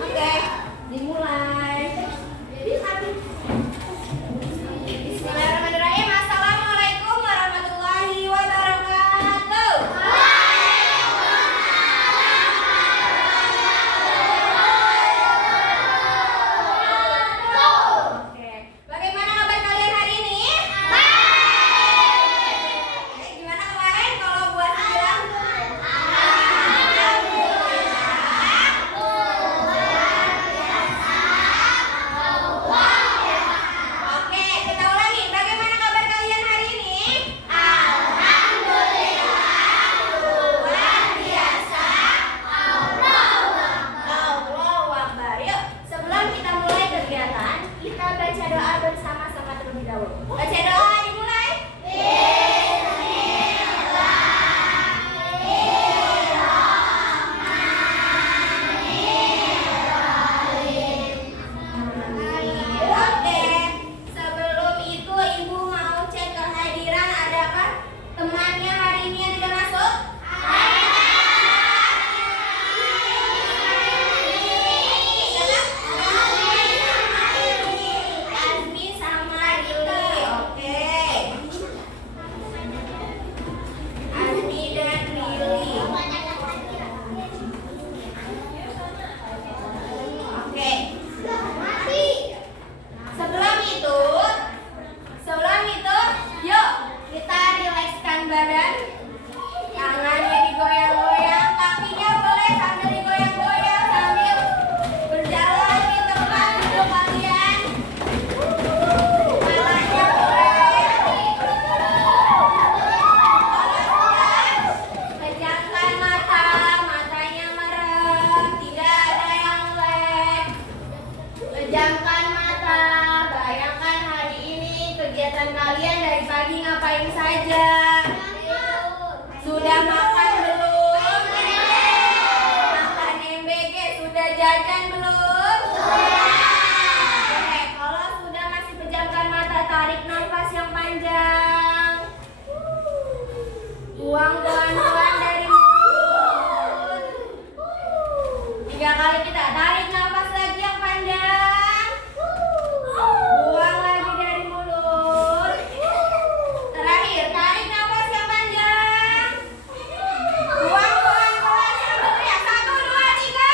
Oke, dimulai. Bismillahirrahmanirrahim. Assalamualaikum warahmatullahi wabarakatuh. Oke, bagaimana kabar kalian hari ini? Baik. Gimana kemarin kalau buat bilang? Oke, kita ulangi. Bagaimana kabar kalian hari ini? Alhamdulillah, luar biasa. Allahu Akbar. Yuk, sebelum kita mulai kegiatan, kita baca doa bersama-sama terlebih dahulu. Baca doa dimulai. Oke, sebelum itu Ibu mau cek kehadiran adakah temannya hari ini yang tidak masuk? Azmi sama Lili. Oke. Azmi dan Lili. Oke. Sebelum itu, yuk kita rilekskan badan. Tangannya digoyang-goyang, kakinya boleh sambil digoyang-goyang sambil berjalan di tempat duduk kalian. Kepalanya boleh. Pejamkan mata, matanya merem, tidak ada yang melek. Pejamkan mata, bayangkan hari ini kegiatan kalian dari pagi ngapain saja? Sudah makan belum? Makan MBG, sudah jajan belum? Oke, kalau sudah masih pejamkan mata, tarik nafas yang panjang. Buang pelan-pelan dari mulut. 3 kali kita tarik nafas lagi yang panjang. Buang lagi dari mulut. Terakhir, tarik nafas yang panjang. Buang pelan-pelan sambil teriak. 1, 2, 3.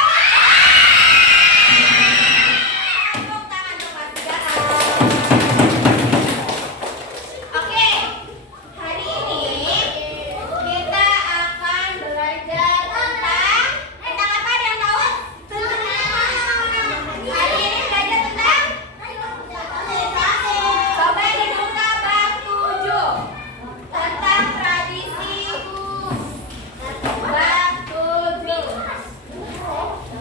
Tepuk tangan untuk Mas Jahan. Oke, hari ini kita akan belajar tentang apa? Ada yang tahu? Hari ini belajar tentang coba dibuka bab 7 tentang tradisi bab 7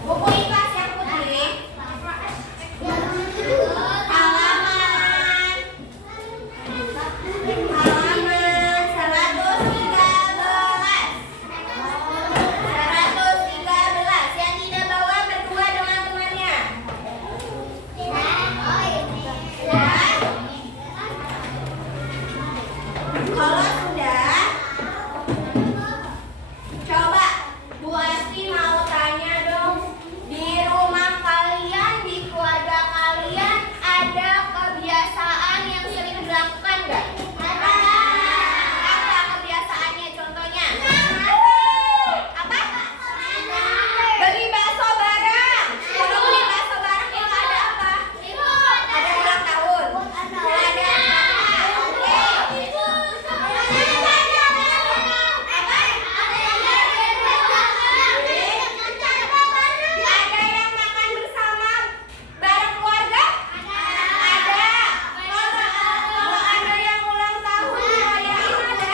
buku IPAS yang putih halaman 113 yang tidak bawa berdua dengan temannya. Kalau sudah, coba Bu Asti mau tanya dong, di rumah kalian, di keluarga kalian ada kebiasaan yang sering dilakukan nggak? Apa kebiasaannya contohnya? Apa? Beli bakso bareng. Kalau beli bakso bareng yang ada apa? Ada ulang tahun. Ada ada yang makan bersama bareng keluarga? Ada. Kalau ada yang ulang tahun dirayain ada?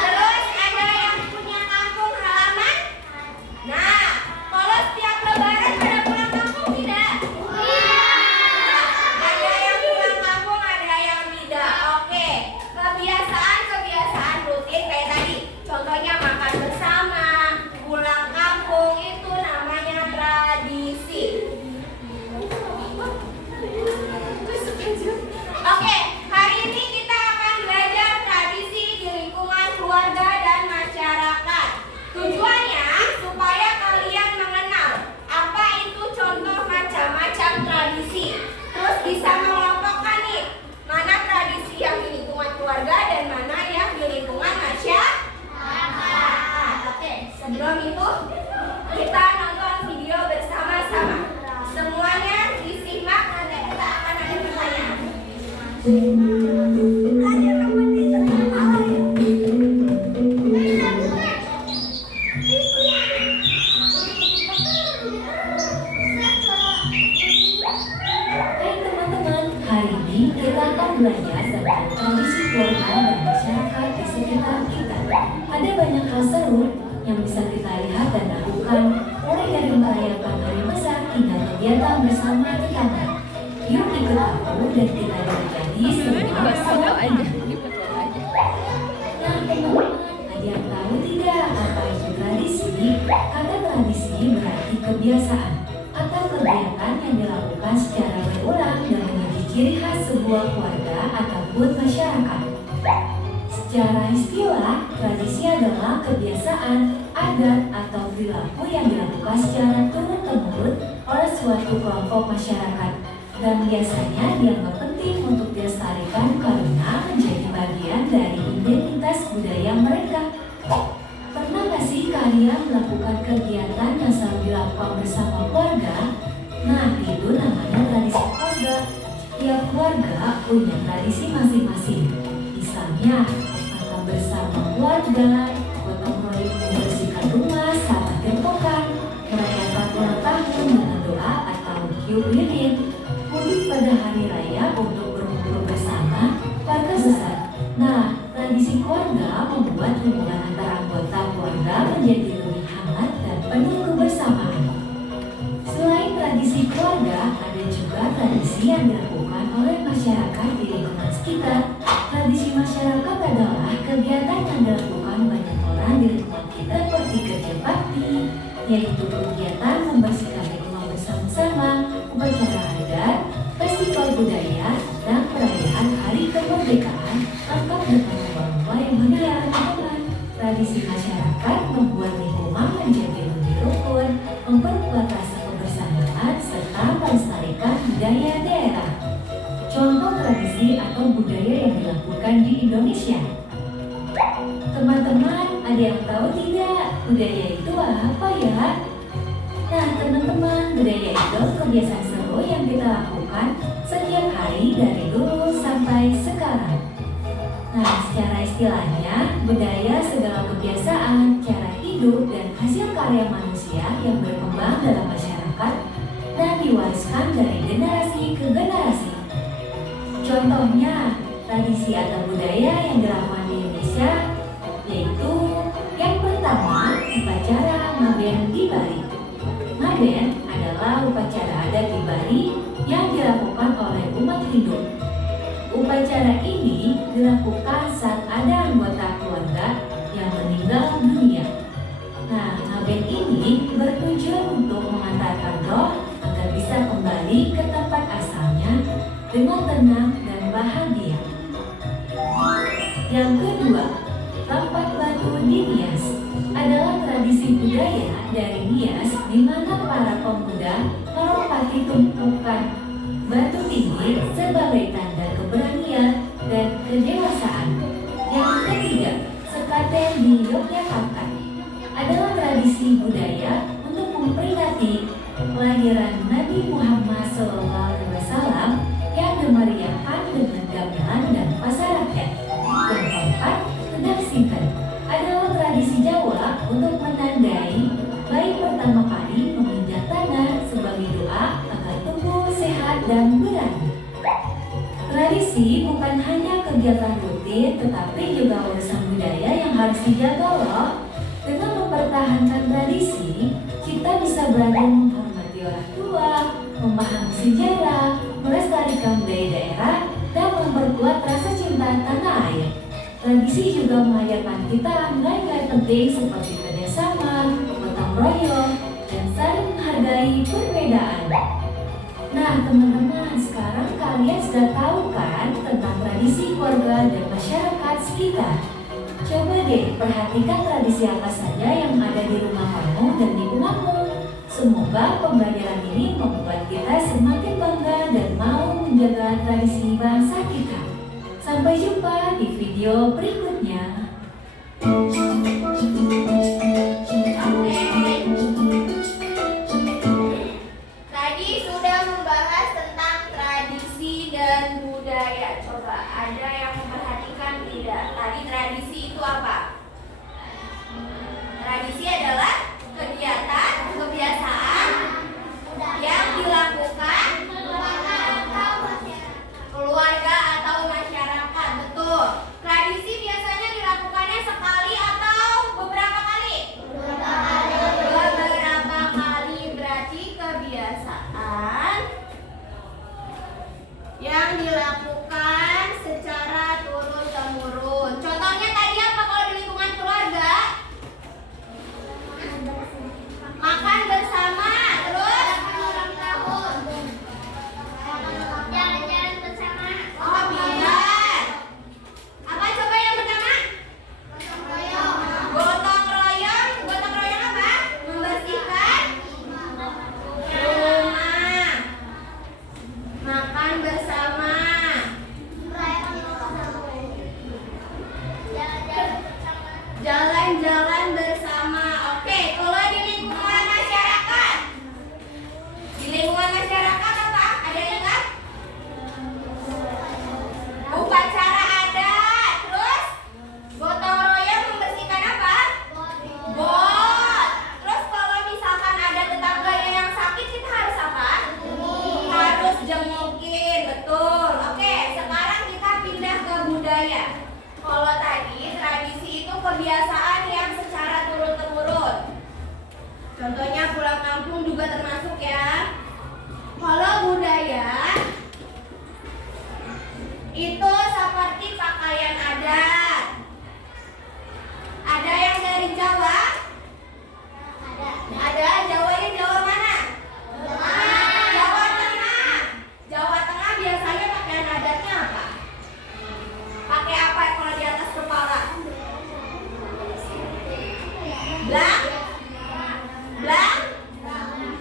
Terus ada yang punya kampung halaman? Nah, kalau setiap lebaran pada pulang kampung tidak? Ada yang pulang kampung, ada yang tidak. Oke, kebiasaan rutin kayak tadi. Contohnya makan bersama, pulang kampung, itu namanya tradisi. Oke, hari ini kita akan belajar tradisi di lingkungan keluarga dan masyarakat. Tujuannya supaya kalian mengenal apa Hai teman-teman, hari ini kita akan belajar tentang tradisi keluarga dan masyarakat di sekitar kita. Ada banyak hal seru yang bisa kita lihat dan lakukan, mulai dari merayakan hari besar hingga kegiatan bersama tetangga. Yuk ikut aku dan kita jadi semua bersama ini. Nah teman-teman, ada yang tahu tidak apa itu tradisi? Kata tradisi berarti kebiasaan atau kegiatan yang dilakukan secara berulang dan menjadi ciri khas sebuah keluarga ataupun masyarakat. Secara istilah, tradisi adalah kebiasaan, adat, atau perilaku yang dilakukan secara turun-temurun oleh suatu kelompok masyarakat dan biasanya dianggap penting untuk dilestarikan karena menjadi bagian dari identitas budaya mereka. Pernah nggak sih kalian melakukan kegiatan yang selalu dilakukan bersama keluarga? Nah, itu namanya tradisi keluarga. Tiap keluarga punya tradisi masing-masing. Misalnya, makan bersama keluarga, gotong royong membersihkan rumah saat akhir pekan, merayakan ulang tahun dengan doa atau tiup lilin, mudik pada hari raya untuk berkumpul bersama keluarga besar. Nah, tradisi keluarga membuat hubungan antara anggota keluarga menjadi lebih hangat dan penuh kebersamaan. Selain tradisi keluarga, ada juga tradisi yang dilakukan oleh masyarakat di lingkungan sekitar. Tradisi masyarakat adalah kegiatan yang dilakukan banyak orang di lingkungan kita seperti kerja bakti, yaitu kegiatan membersihkan lingkungan bersama-sama, upacara adat, festival budaya, dan perayaan hari kemerdekaan lengkap dengan lomba-lomba yang menggelar teman. Tradisi masyarakat membuat lingkungan menjadi lebih rukun, memperkuat rasa kebersamaan, serta melestarikan budaya daerah. Contoh tradisi atau budaya yang dilakukan di Indonesia. Teman-teman, ada yang tahu tidak budaya itu apa ya? Nah teman-teman, budaya itu kebiasaan seru yang kita lakukan setiap hari dari dulu sampai sekarang. Nah secara istilahnya, budaya segala kebiasaan, cara hidup, dan hasil karya manusia yang berkembang dalam masyarakat dan diwariskan dari generasi ke generasi. Contohnya, tradisi atau budaya yang dilakukan di Indonesia yaitu yang pertama, upacara Ngaben di Bali. Ngaben adalah upacara adat di Bali yang dilakukan oleh umat Hindu. Upacara ini dilakukan saat ada anggota keluarga yang meninggal dunia. Nah, Ngaben ini bertujuan untuk mengantarkan roh agar bisa kembali ke tempat asalnya dengan tenang dan bahagia. Yang kedua, lompat batu di Nias adalah tradisi budaya dari Nias di mana para pemuda melompati tumpukan batu tinggi sebagai tanda keberanian dan kedewasaan. Yang ketiga, sekaten di Yogyakarta adalah tradisi budaya untuk memperingati kelahiran Nabi Muhammad SAW yang dimeriahkan dengan gamelan dan pasar rakyat. Yang keempat, tedak singkat adalah tradisi Jawa untuk menandai bayi pertama kali menginjak tanah sebagai doa agar tumbuh sehat dan berani. Tradisi bukan hanya kegiatan rutin, tetapi juga urusan budaya yang harus dijaga loh. Dengan mempertahankan tradisi, kita bisa belajar menghormati orang tua, memahami sejarah, melestarikan budaya daerah, dan memperkuat rasa cinta tanah air. Tradisi juga mengajarkan kita nilai-nilai penting seperti kerjasama, gotong royong, dan saling menghargai perbedaan. Nah teman-teman, sekarang kalian sudah tahu kan tentang tradisi keluarga dan masyarakat sekitar. Coba deh perhatikan tradisi apa saja yang ada di rumah kamu dan lingkunganmu. Semoga pembelajaran ini membuat kita semakin bangga dan mau menjaga tradisi bangsa kita. Sampai jumpa di video berikutnya. Tadi sudah membahas tentang tradisi dan budaya. Contohnya pulang kampung juga termasuk ya. Kalau budaya itu seperti pakaian adat. Ada yang dari Jawa? Ada. Jawanya Jawa mana? Jawa Tengah. Jawa Tengah biasanya pakaian adatnya apa? Pakai apa kalau di atas kepala?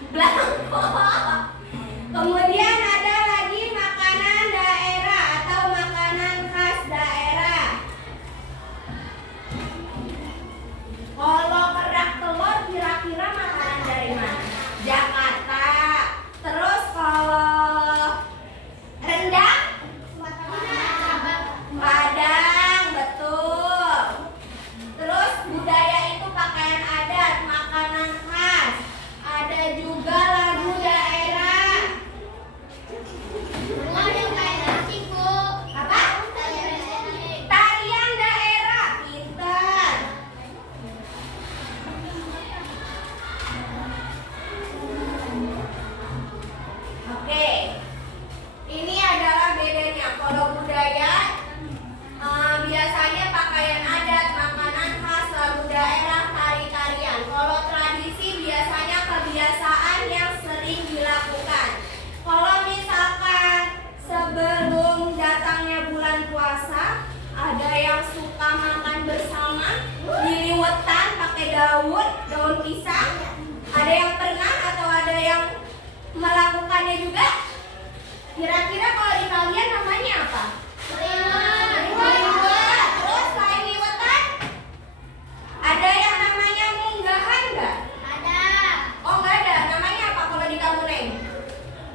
Belangko. Kemudian ada lagi makanan daerah atau makanan khas daerah. Kalau kerak telur kira-kira makanan dari mana? Jakarta. Terus kalau rendang? Padang, betul. Terus budaya itu pakaian adat, makanan khas. Ada juga lagu daerah. Apa? Tarian daerah. Pintar. Oke. Ini adalah bedanya. Kalau budaya biasanya pakaian adat, makanan khas, lagu daerah, tari-tarian. Kalau tradisi biasanya kebiasaan yang sering dilakukan. Kalau misalkan sebelum datangnya bulan puasa, ada yang suka makan bersama, diliwetan pakai daun pisang. Ada yang pernah atau ada yang melakukannya juga? Kira-kira kalau di kalian namanya apa? Liwet. Terus selain liwetan, ada yang namanya munggahan nggak? Oh nggak ada. Namanya apa kalau di kamu Neng?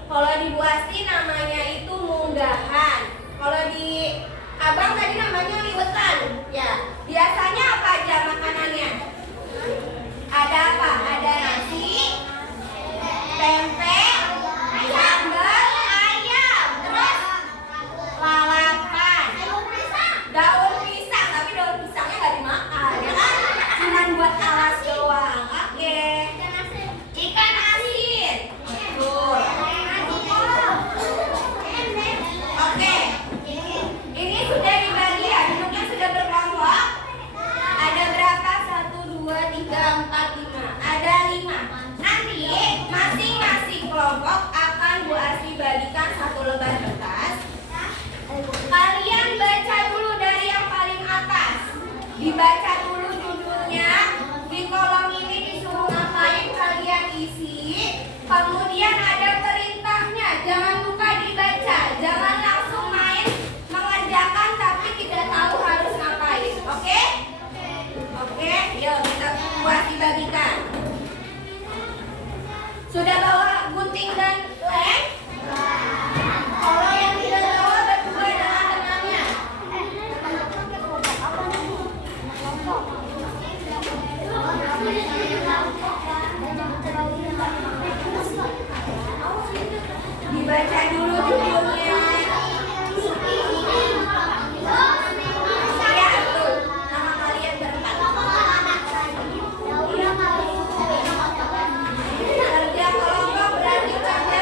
Kalau di Bu Asti namanya itu munggahan. Kalau di Abang tadi namanya liwetan. Ya. Biasanya apa aja makanannya? Ada apa? Ada nasi, tempe, sambal, ayam, terus lalapan, daun pisang, tapi daun pisangnya nggak dimakan, ya kan? Cuman buat alas doang. Oke. Ikan asin, betul. Oke. Ini sudah dibagi ya, duduknya sudah berkelompok. Ada berapa? 1, 2, 3, 4, 5. Ada 5. Nanti masing-masing kelompok akan Bu Asti bagikan 1 lembar kertas. Kalian baca dulu dari yang paling atas. Dibaca dulu judulnya. Di kolom ini disuruh ngapain kalian isi. Kemudian ada perintahnya. Jangan lupa dibaca. Jangan langsung main mengerjakan tapi tidak tahu harus ngapain. Oke? Oke, yuk kita Bu Asti bagikan. Sudah bawa gunting dan lem? Kalau yang tidak bawa berdua dengan temannya. Dibaca dulu judulnya. Ya, tuh. Nama kalian berempat. Kerja kelompok berarti kerja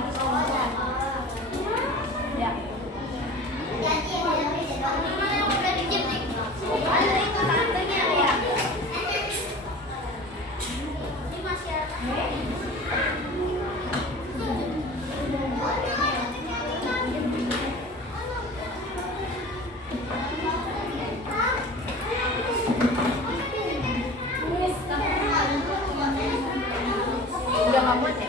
lagi soalnya. Ya. Ada itu tantenya ya. Udah nggak muat ya?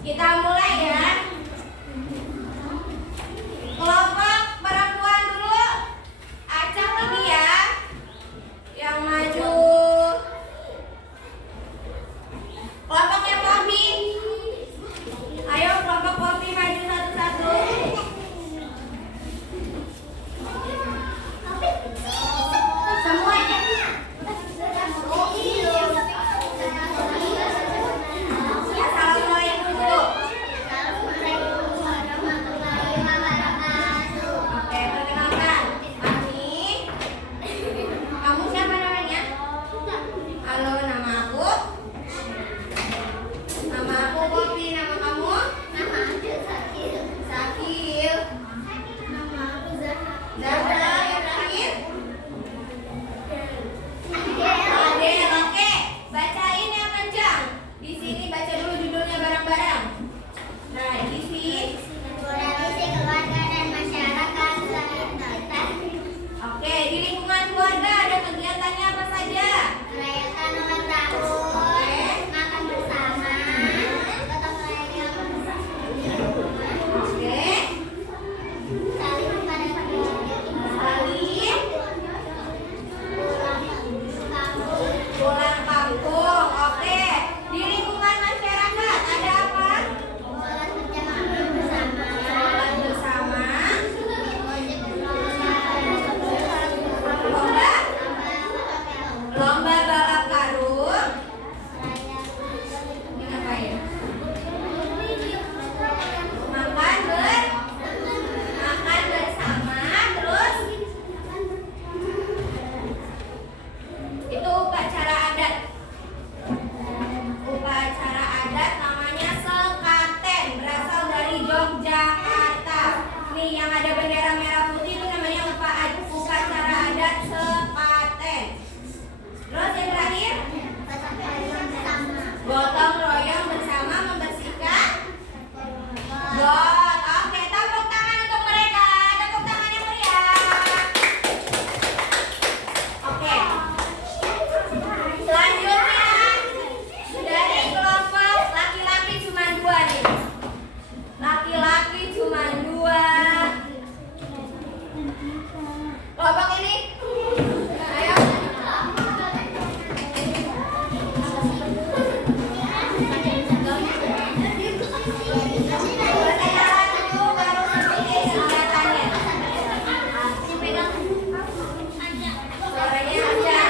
Kita mulai ya. Kelompok perempuan dulu. Acak ini ya. Yang maju. Kelompoknya Poppy. Ayo kelompok Poppy maju satu-satu. Semuanya. Assalamualaikum dulu. Oke, perkenalkan. Mami. Kamu siapa namanya? Halo, nama aku. Nama aku Poppy. Nama kamu? Sakil. Zahra. Yang terakhir? Adel. Oke, bacain yang kencang. Di sini baca dulu judulnya bareng-bareng. Nah, di sini. Oke, di lingkungan keluarga ada kegiatannya apa saja? Oke. Saling. Pulang kampung. Oke. Di lingkungan masyarakat ada apa? Sholat bersama. Lomba balap karung. Ini ngapain? Makan bersama. Terus itu upacara adat. Upacara adat namanya sekaten, berasal dari Yogyakarta. Nih yang ada bendera merah putih itu namanya upacara adat sekaten. Terus yang terakhir, gotong royong bersama membersihkan got. Oke, tepuk tangan untuk mereka. Tepuk tangan yang meriah. Oke. Selanjutnya dari kelompok laki-laki cuma 2 nih. Laki-laki cuma 2. Kelompok ini. Ayo. Perkenalan dulu baru sedikit kegiatannya. Suaranya aja.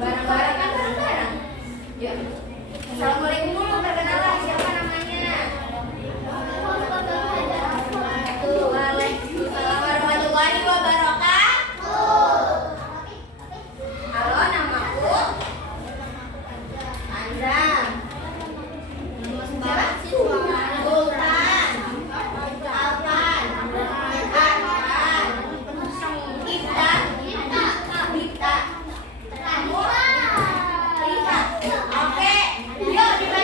Bareng-bareng kan bareng-bareng. Yuk. Assalamualaikum dulu, perkenalan siapa namanya? Waalaikumsalam warahmatullahi wabarakatuh. Halo, namaku Andra. Sultan. Alpan. Arman. Gita. Kamu? Rifat. Oke, yuk dibantu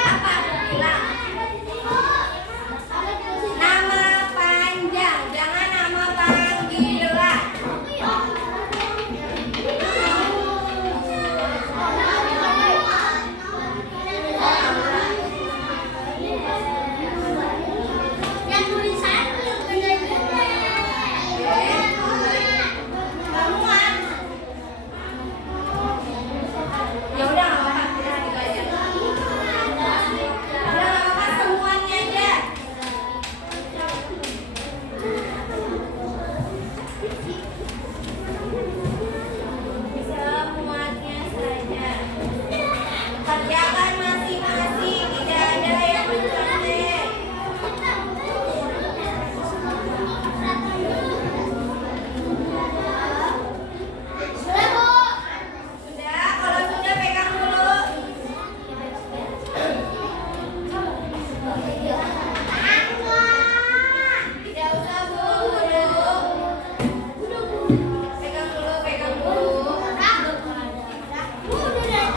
Apa? Bilang. Nama panjang, jangan nama panggilan. Yang tulisan belum benar juga. Kamuan. Ya udah nggak apa-apa, kita gitu aja. Udah nggak apa-apa, semuanya aja. Semuanya saja. Kerjakan masing-masing, tidak ada yang mencontek. Sudah, Bu. Sudah, kalau sudah pegang dulu. Tidak usah Bu, duduk. Pegang dulu, pegang dulu. Bu, udah.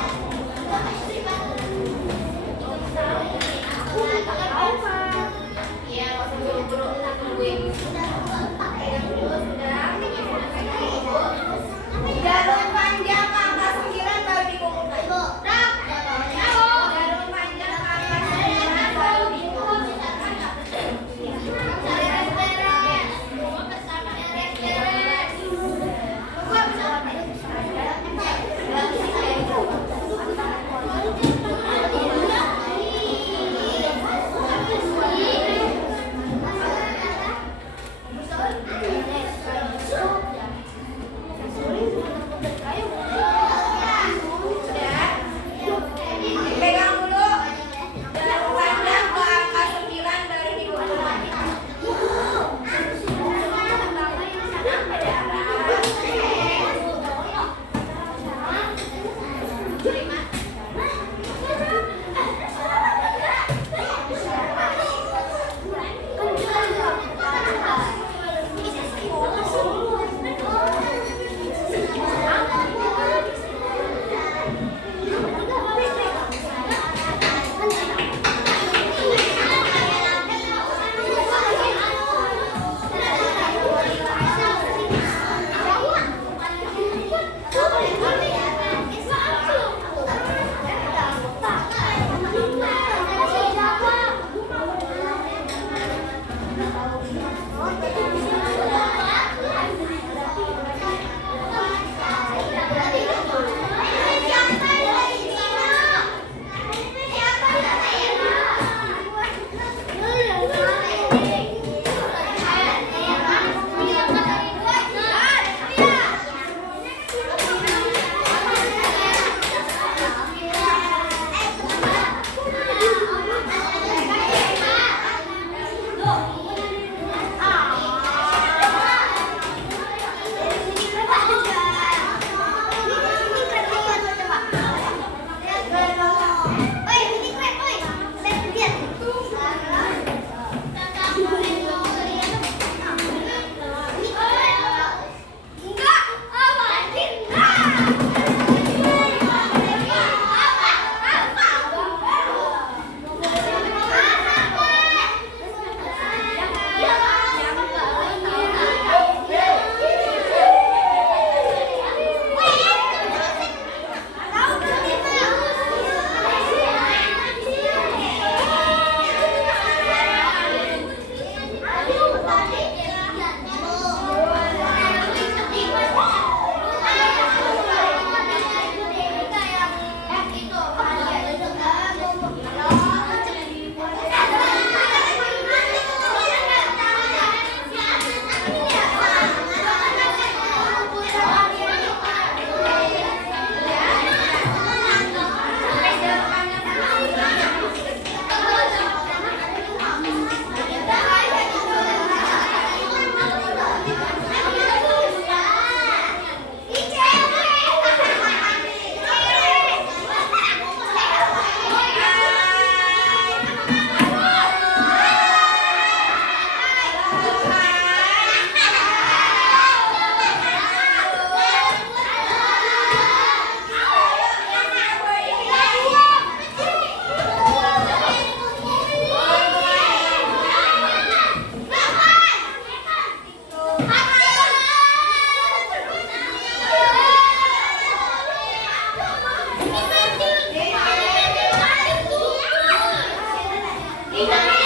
Bye.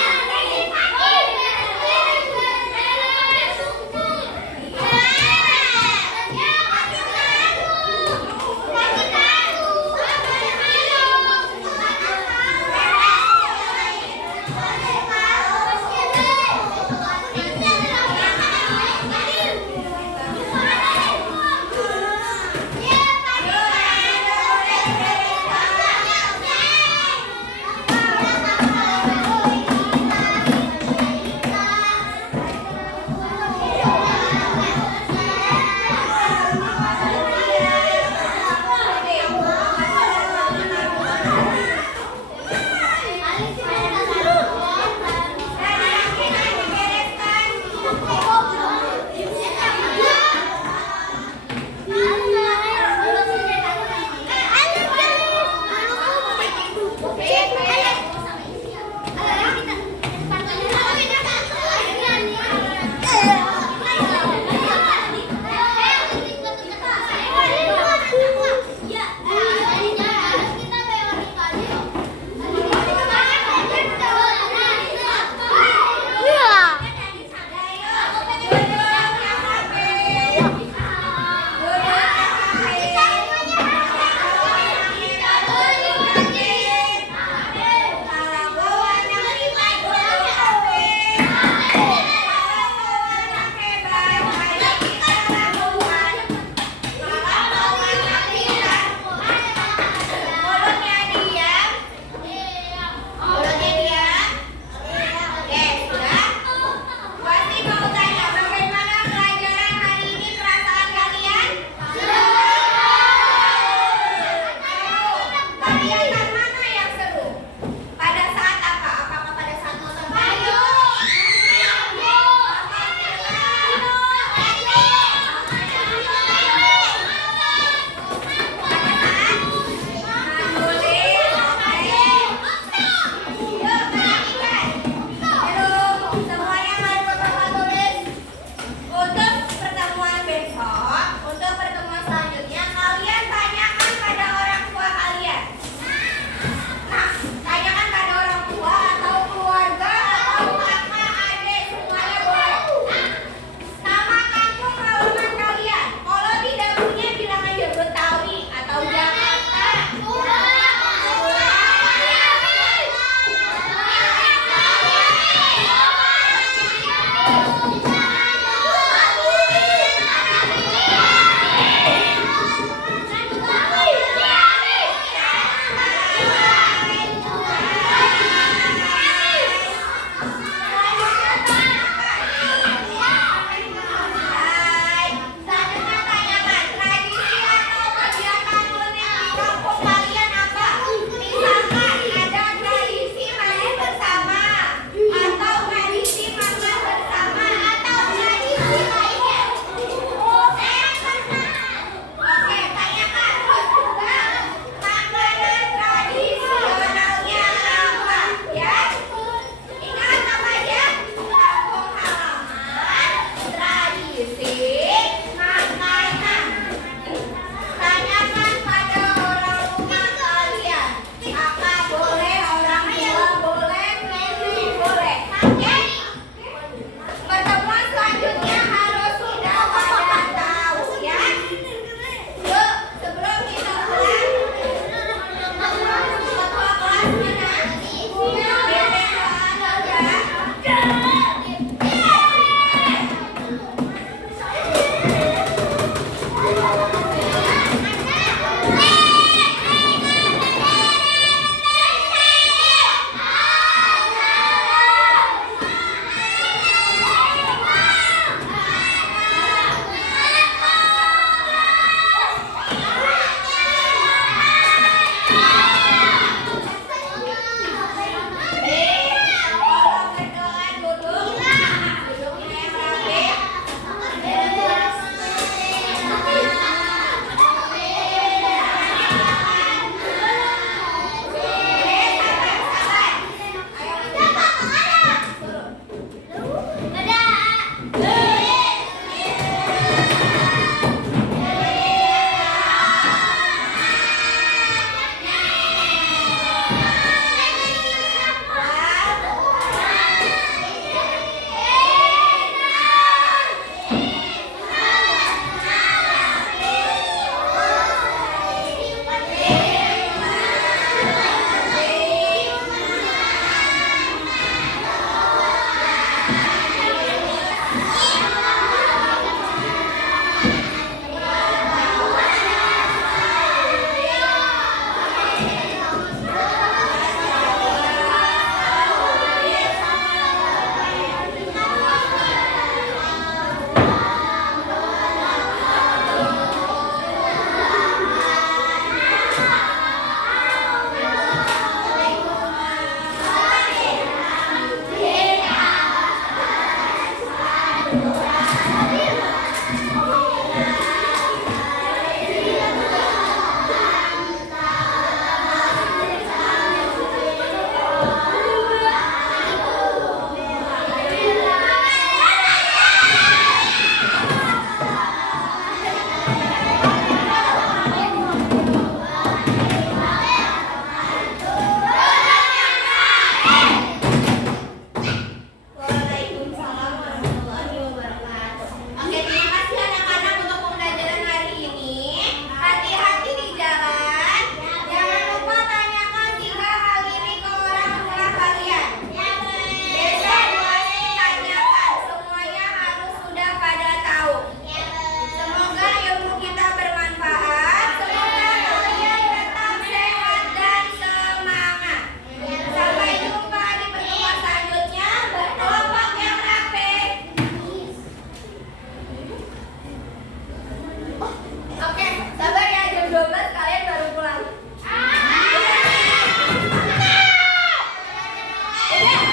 Udah.